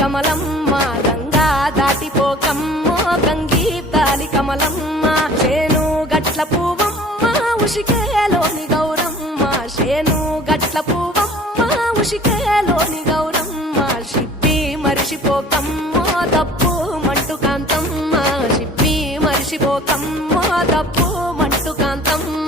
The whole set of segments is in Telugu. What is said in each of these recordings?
కమలమ్మ గంగా దాటిపోకమ్మ గంగీతాలి కమలమ్మ శేను గట్ల పువ్వమ్మ ఉషికేలోని గౌరమ్మ శేను గట్ల పువ్వమ్మ ఉషికేలోని గౌరమ్మ షిప్పి మరిషిపోకమ్మ తప్పు మంటు కాంతమ్మ షిప్పి మరిషిపోకమ్మ తప్పు మంటు కాంతమ్మ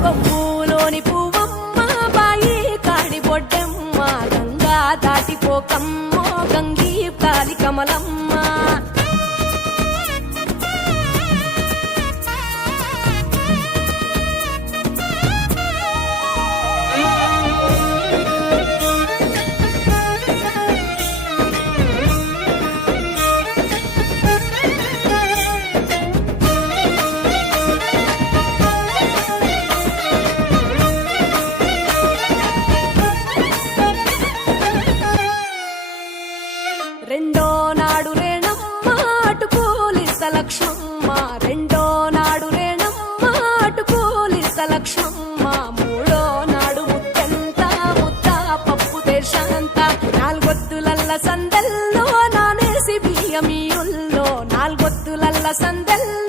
కొప్పులోని పువ్వమ్మ బాయి కాడి బొడ్డమ్మ గంగా దాటిపోకమ్మ గంగీతాలి కమలమ్మ రెండో నాడు రేణమ్మ అటుకూలిస్త లక్ష్మమ్మ రెండో నాడు రేణమ్మ అటుకూలిస్త లక్ష్మమ్మ మూడో నాడు ముత్తంత ముద్ద పప్పు దేశంత నాలుగొత్తులల్ల సందల్లో నానేసి బియ్యమియుల్లో నాలుగొత్తులల్ల సందల్లో